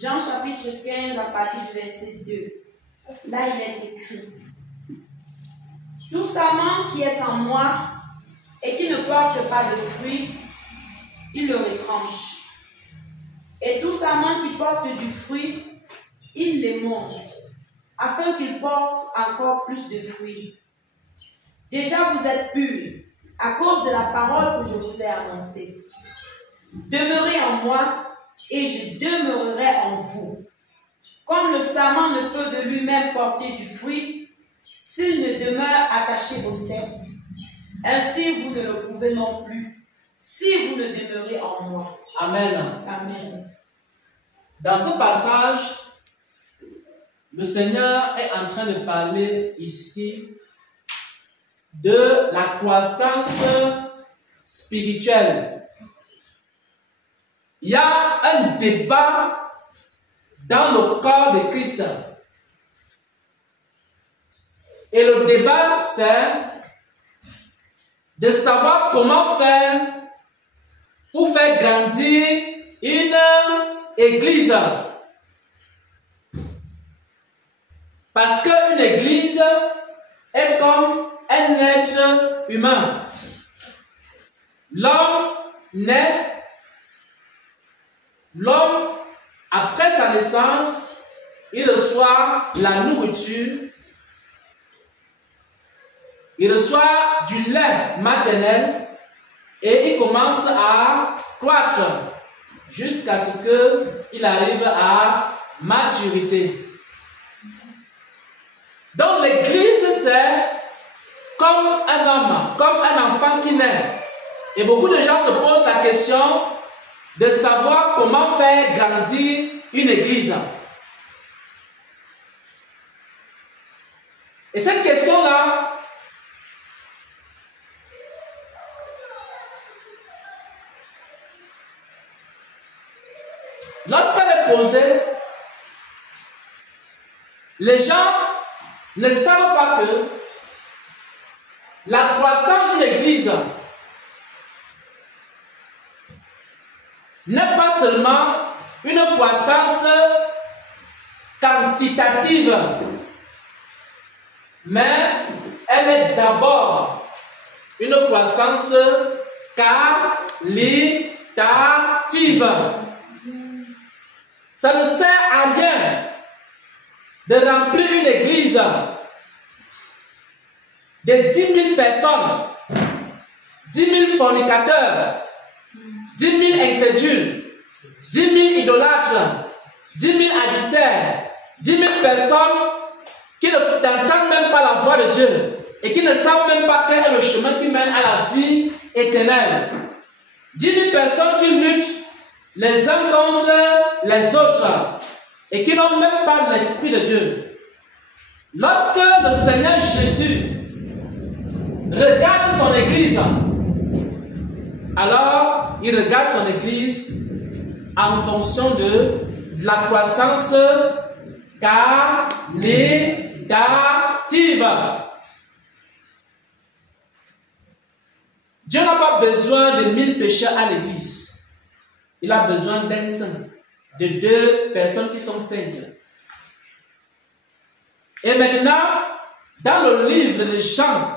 Jean chapitre 15 à partir du verset 2. Là, il est écrit: tout sarment qui est en moi et qui ne porte pas de fruits, il le retranche. Et tout sarment qui porte du fruit, il l'émonde, afin qu'il porte encore plus de fruits. Déjà vous êtes purs à cause de la parole que je vous ai annoncée. Demeurez en moi et je demeurerai en vous. Comme le sarment ne peut de lui-même porter du fruit s'il ne demeure attaché au cep, ainsi vous ne le pouvez non plus si vous ne demeurez en moi. Amen. Amen. Dans ce passage, le Seigneur est en train de parler ici de la croissance spirituelle. Il y a un débat dans le corps de Christ. Et le débat, c'est de savoir comment faire pour faire grandir une église. Parce qu'une église est comme un être humain. L'homme naît, l'homme, après sa naissance, il reçoit la nourriture, il reçoit du lait maternel et il commence à croître jusqu'à ce qu'il arrive à maturité. Donc l'église, c'est comme un homme, comme un enfant qui naît. Et beaucoup de gens se posent la question de savoir comment faire grandir une église. Et cette question-là, lorsqu'elle est posée, les gens ne savent pas que la croissance d'une église n'est pas seulement une croissance quantitative, mais elle est d'abord une croissance qualitative. Ça ne sert à rien de remplir une église de 10 000 personnes, 10 000 fornicateurs, 10 000 incrédules, 10 000 idolâtres, 10 000 adultères, 10 000 personnes qui n'entendent même pas la voix de Dieu et qui ne savent même pas quel est le chemin qui mène à la vie éternelle. 10 000 personnes qui luttent les uns contre les autres et qui n'ont même pas l'Esprit de Dieu. Lorsque le Seigneur Jésus regarde son église, alors il regarde son église en fonction de la croissance qualitative. Dieu n'a pas besoin de 1000 pécheurs à l'église. Il a besoin d'un saint, de 2 personnes qui sont saintes. Et maintenant, dans le livre de Jean,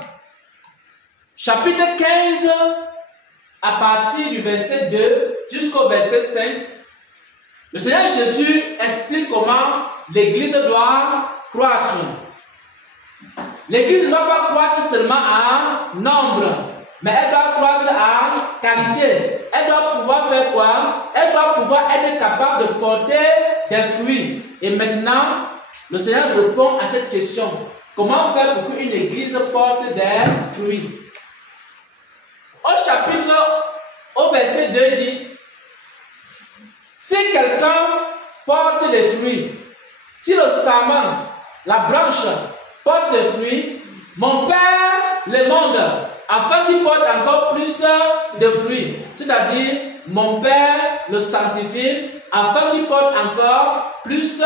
chapitre 15, à partir du verset 2 jusqu'au verset 5, le Seigneur Jésus explique comment l'église doit croître. L'église ne doit pas croître seulement en nombre, mais elle doit croître en qualité. Elle doit pouvoir faire quoi? Elle doit pouvoir être capable de porter des fruits. Et maintenant, le Seigneur répond à cette question. Comment faire pour qu'une église porte des fruits? Au verset 2 dit, si quelqu'un porte des fruits, si le sarment, la branche, porte des fruits, mon Père le monde, afin qu'il porte encore plus de fruits. C'est-à-dire, mon Père le sanctifie, afin qu'il porte encore plus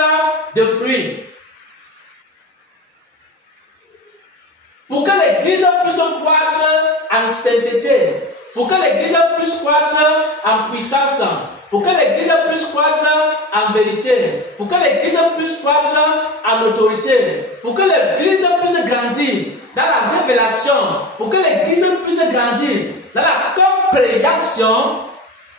de fruits. Pour que l'église puisse croître en sainteté, pour que l'église puisse croître en puissance, pour que l'église puisse croître en vérité, pour que l'église puisse croître en autorité, pour que l'église puisse grandir dans la révélation, pour que l'église puisse grandir dans la compréhension,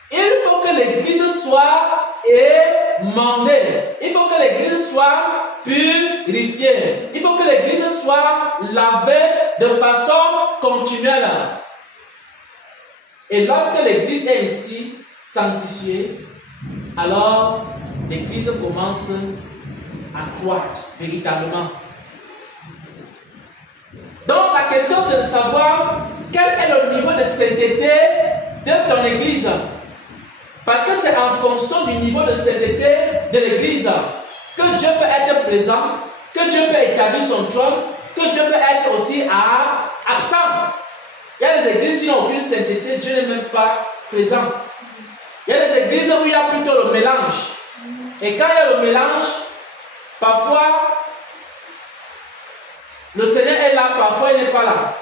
il faut que l'église soit émondée, il faut que l'église soit purifiée, il faut que l'église soit lavée de façon continuelle. Et lorsque l'église est ainsi sanctifiée, alors l'église commence à croître véritablement. Donc la question c'est de savoir quel est le niveau de sainteté de ton église. Parce que c'est en fonction du niveau de sainteté de l'église que Dieu peut être présent, que Dieu peut établir son trône, que Dieu peut être aussi absent. Il y a des églises qui n'ont aucune sainteté, Dieu n'est même pas présent. Il y a des églises où il y a plutôt le mélange. Et quand il y a le mélange, parfois, le Seigneur est là, parfois il n'est pas là.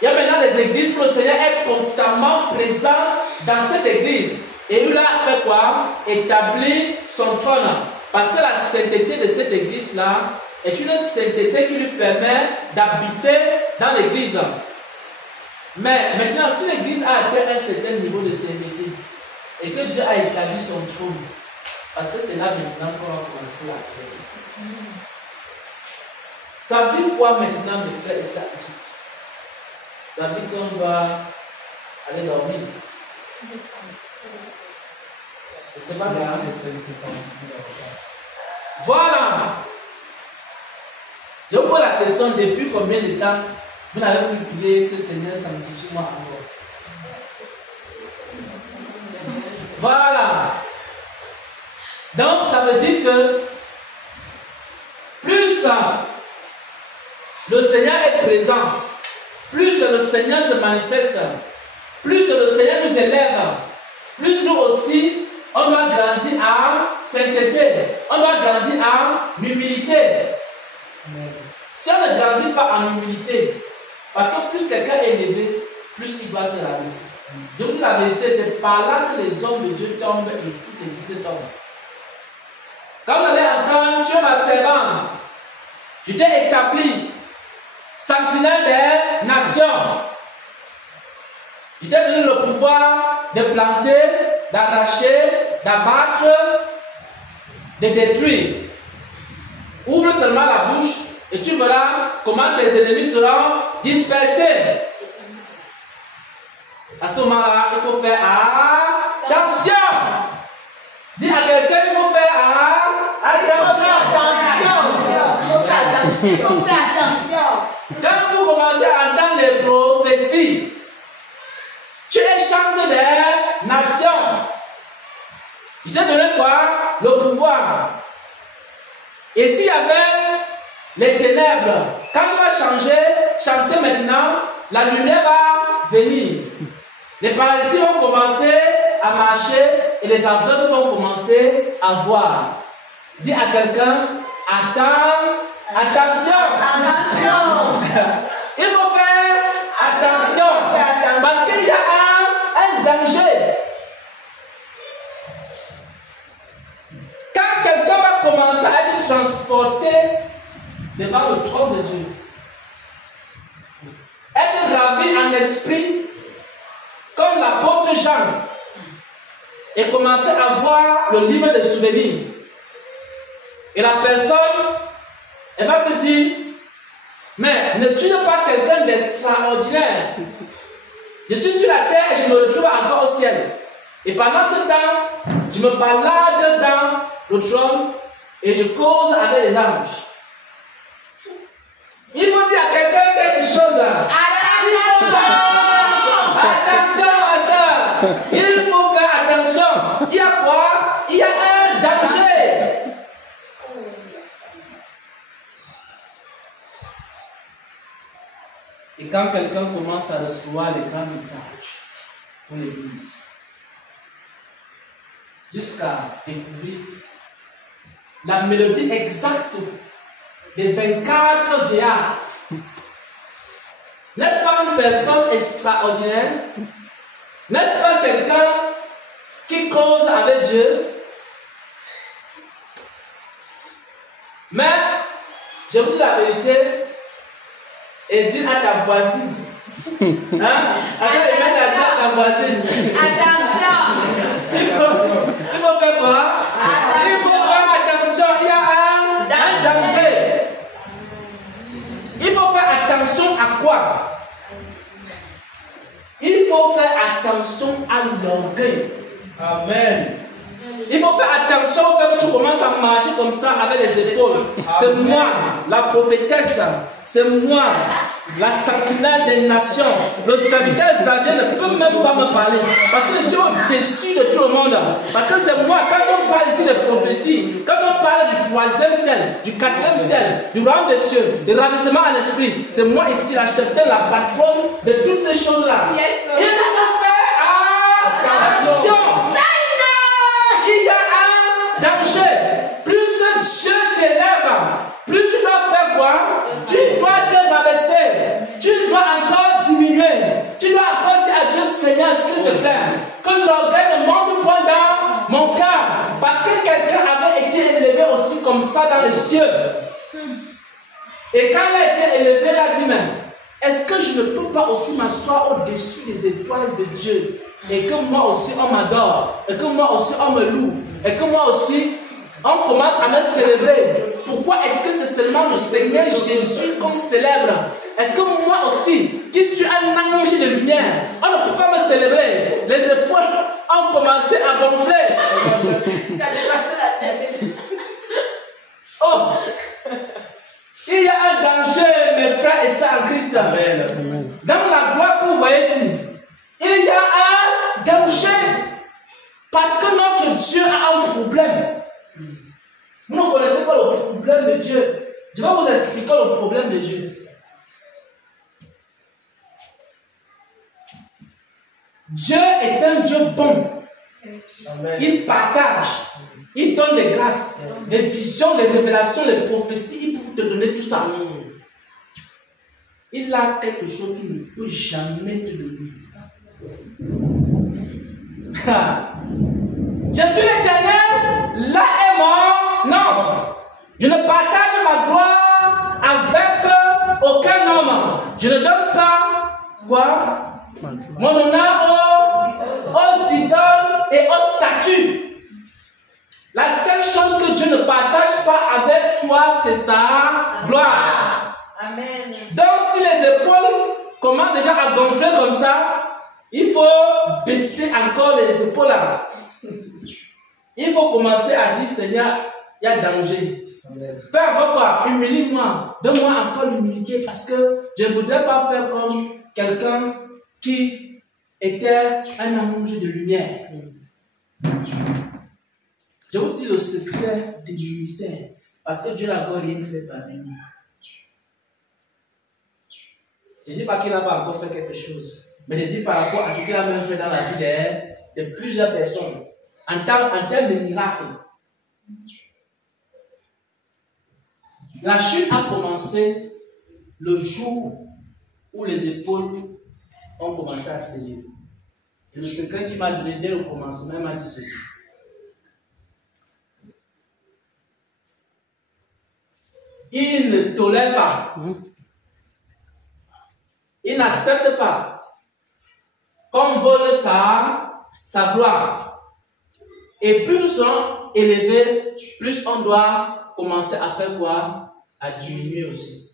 Il y a maintenant des églises où le Seigneur est constamment présent dans cette église. Et il a fait quoi? Établir son trône. Parce que la sainteté de cette église-là est une sainteté qui lui permet d'habiter dans l'église. Mais maintenant, si l'église a atteint un certain niveau de sainteté et que Dieu a établi son trône, parce que c'est là maintenant qu'on va commencer à faire. Ça veut dire quoi maintenant de faire ça à Christ? Ça veut dire qu'on doit aller dormir. C'est pas ça. Voilà. Je vous pose la question, depuis combien de temps vous n'avez plus prié que Seigneur sanctifie-moi encore? Voilà. Donc ça veut dire que plus le Seigneur est présent, plus le Seigneur se manifeste, plus le Seigneur nous élève, plus nous aussi, on doit grandir en sainteté, on doit grandir en humilité. Si on ne grandit pas en humilité, parce que plus quelqu'un est élevé, plus il doit se rabaisser. Je vous dis la vérité, c'est par là que les hommes de Dieu tombent et toute l'église tombe. Quand vous allez entendre, tu es ma servante, je t'ai établi sentinelle des nations. Je t'ai donné le pouvoir de planter, d'arracher, d'abattre, de détruire. Ouvre seulement la bouche et tu verras comment tes ennemis seront dispersés. À ce moment-là, il faut faire attention. Dis à quelqu'un, il faut faire attention. Il faut faire attention. Quand vous commencez à entendre les prophéties, tu es chante des nations. Je t'ai donné quoi? Le pouvoir. Et s'il y avait les ténèbres, quand tu vas chanter maintenant, la lumière va venir. Les paralytiques vont commencer à marcher et les aveugles vont commencer à voir. Dis à quelqu'un, attention. Il faut faire attention. Parce qu'il y a un danger. Quand quelqu'un va commencer à être transporté devant le trône de Dieu, être ravi en esprit, comme l'apôtre Jean, et commencer à voir le livre des souvenirs. Et la personne, elle va se dire, mais ne suis-je pas quelqu'un d'extraordinaire? Je suis sur la terre et je me retrouve encore au ciel. Et pendant ce temps, je me balade dans le trône et je cause avec les anges. Il faut dire à quelqu'un quelque chose. Attention à ça. Il faut faire attention. Il y a quoi? Il y a un danger. Et quand quelqu'un commence à recevoir les grands messages pour l'église, jusqu'à découvrir la mélodie exacte des 24 vieillards N'est-ce pas une personne extraordinaire? N'est-ce pas quelqu'un qui cause avec Dieu? Mais, je vous dis la vérité, et dis à ta voisine. Hein? À ta voisine. Attention. Il faut faire quoi? Il faut faire attention. Il y a un danger. Il faut faire attention à quoi? Il faut faire attention à l'orgueil. Amen. Il faut faire attention au fait que tu commences à marcher comme ça avec les épaules. C'est moi, la prophétesse. C'est moi, la sentinelle des nations. Le serviteur Xavier ne peut même pas me parler. Parce que je suis au-dessus de tout le monde. Parce que c'est moi, quand on parle ici de prophétie, quand on parle du 3e ciel, du 4e ciel, du royaume des cieux, du ravissement à l'esprit, c'est moi ici, la cheftaine, la patronne de toutes ces choses-là. Il faut faire attention. Il y a un danger. Plus Dieu t'élève, plus tu dois faire quoi? Tu dois te rabaisser. Tu dois encore diminuer. Tu dois encore dire à Dieu, Seigneur, s'il te plaît, que l'orgueil ne monte point dans mon cœur. Parce que quelqu'un avait été élevé aussi comme ça dans les cieux. Et quand il a été élevé, il a dit, mais est-ce que je ne peux pas aussi m'asseoir au-dessus des étoiles de Dieu? Et que moi aussi on m'adore, et que moi aussi on me loue, et que moi aussi on commence à me célébrer. Pourquoi est-ce que c'est seulement le Seigneur Jésus qu'on célèbre? Est-ce que moi aussi, qui suis un ange de lumière, on ne peut pas me célébrer? Les épaules ont commencé à gonfler. Oh! Il y a un danger, mes frères et sœurs en Christ. Amen. Dans la gloire que vous voyez ici, il y a un danger. Parce que notre Dieu a un problème. Vous ne connaissez pas le problème de Dieu. Je vais vous expliquer le problème de Dieu. Dieu est un Dieu bon. Amen. Il partage. Il donne des grâces, des visions, des révélations, des prophéties. Il peut te donner tout ça. Il a quelque chose qui ne peut jamais te donner. Je suis l'Éternel, là est mon nom. Je ne partage ma gloire avec aucun homme. Je ne donne pas quoi? Mon honneur aux idoles et aux statues. La seule chose que Dieu ne partage pas avec toi, c'est sa gloire. Amen. Donc si les épaules commencent déjà à gonfler comme ça, il faut baisser encore les épaules là. Il faut commencer à dire, Seigneur, il y a danger. Fais encore quoi? Humilie-moi. Donne-moi encore l'humilité parce que je ne voudrais pas faire comme quelqu'un qui était un ange de lumière. Je vous dis le secret du ministère parce que Dieu n'a encore rien fait parmi nous. Je ne dis pas qu'il n'a pas encore fait quelque chose, mais je dis par rapport à ce qu'il a même fait dans la vie de plusieurs personnes. En termes de miracles, la chute a commencé le jour où les épaules ont commencé à s'élever. Et le secret qu'il m'a donné dès le commencement, il m'a dit ceci. Il ne tolère pas. Il n'accepte pas qu'on vole sa gloire. Et plus nous serons élevés, plus on doit commencer à faire quoi? À diminuer aussi.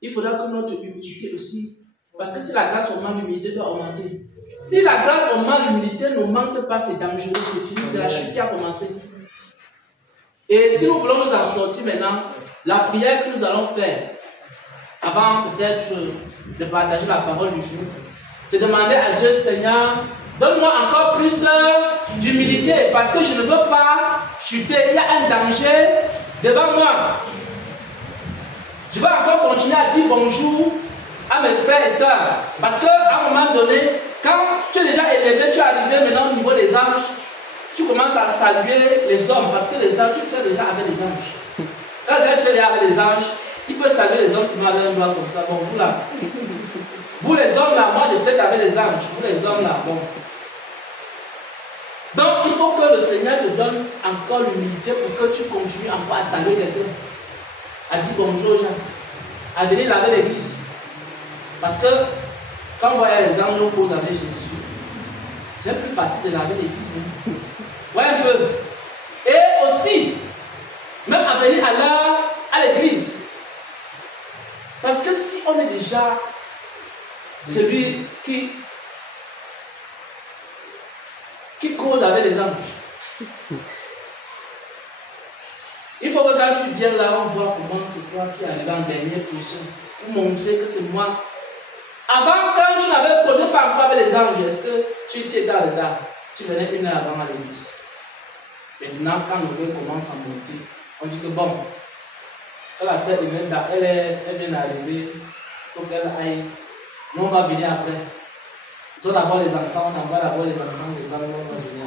Il faudra que notre humilité aussi, parce que si la grâce augmente, l'humilité doit augmenter. Si la grâce augmente, l'humilité n'augmente pas, c'est dangereux, c'est fini, c'est la chute qui a commencé. Et si nous voulons nous en sortir maintenant, la prière que nous allons faire, avant peut-être de partager la parole du jour, c'est demander à Dieu, Seigneur, donne-moi encore plus d'humilité, parce que je ne veux pas chuter. Il y a un danger devant moi. Je vais encore continuer à dire bonjour à mes frères et sœurs, parce qu'à un moment donné, quand tu es déjà élevé, tu es arrivé maintenant au niveau des anges, tu commences à saluer les hommes, parce que les anges, tu es déjà avec les anges. Quand tu es déjà avec les anges, Il peut saluer les hommes seulement avec un doigt comme ça. Bon, vous là. Vous les hommes là, moi je traite avec les anges. Vous les hommes là, bon. Donc il faut que le Seigneur te donne encore l'humilité pour que tu continues encore à saluer quelqu'un. À dire bonjour aux gens. À venir laver l'église. Parce que quand on voyait les anges, on pose avec Jésus. C'est plus facile de laver l'église. Hein? Ouais, un peu. Et aussi, même à venir à l'heure à l'église. Parce que si on est déjà celui qui cause avec les anges, il faut que quand tu viens là, on voit comment c'est toi qui est arrivé en dernière position. Pour montrer que c'est moi. Avant, quand tu n'avais posé pas encore avec les anges, est-ce que tu étais en retard? Tu venais une heure avant à l'église. Maintenant, quand l'orgueil commence à monter, on dit que bon, quand la sœur elle vient d'arriver, il faut qu'elle aille. Nous, on va venir après. Ils ont d'abord les enfants, on envoie d'abord les enfants, les parents, on va venir.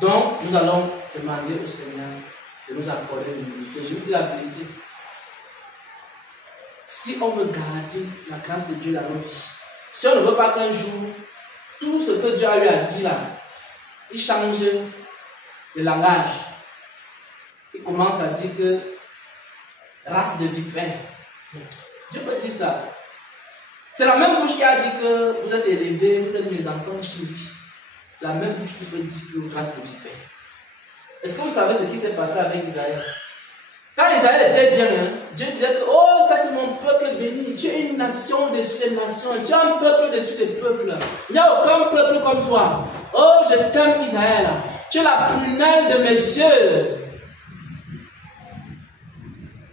Donc, nous allons demander au Seigneur de nous accorder l'humilité. Je vous dis la vérité. Si on veut garder la grâce de Dieu dans nos vies, si on ne veut pas qu'un jour, tout ce que Dieu a eu à dire là, il change de langage. Il commence à dire que race de vipère. Dieu peut dire ça. C'est la même bouche qui a dit que vous êtes élevés, vous êtes mes enfants chéris. C'est la même bouche qui peut dire que race de vipère. Est-ce que vous savez ce qui s'est passé avec Israël? Quand Israël était bien, hein, Dieu disait que oh, ça c'est mon peuple béni. Tu es une nation dessus des nations. Tu es un peuple dessus des peuples. Il n'y a aucun peuple comme toi. Oh, je t'aime Israël. Tu es la prunelle de mes yeux.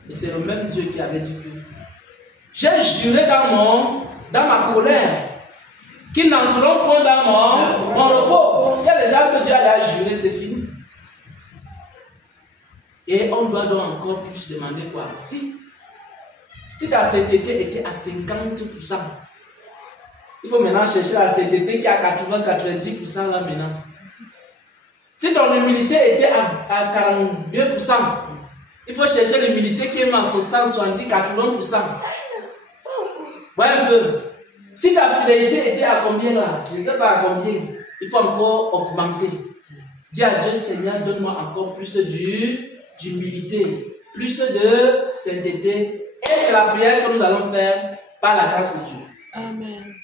Et c'est le même Dieu qui avait dit que j'ai juré dans ma colère qu'ils n'entreront point dans mon repos. Il y a des gens que Dieu a juré, c'est fini. Et on doit donc encore plus demander quoi? Si ta sainteté était à 50%, il faut maintenant chercher la sainteté qui est à 80-90% là maintenant. Si ton humilité était à 42%, il faut chercher l'humilité qui est à 60-70-80%. Ouais, un peu. Si ta fidélité était à combien là? Je ne sais pas à combien. Il faut encore augmenter. Dis à Dieu, Seigneur, donne-moi encore plus d'humilité, plus de sainteté. Et c'est la prière que nous allons faire par la grâce de Dieu. Amen.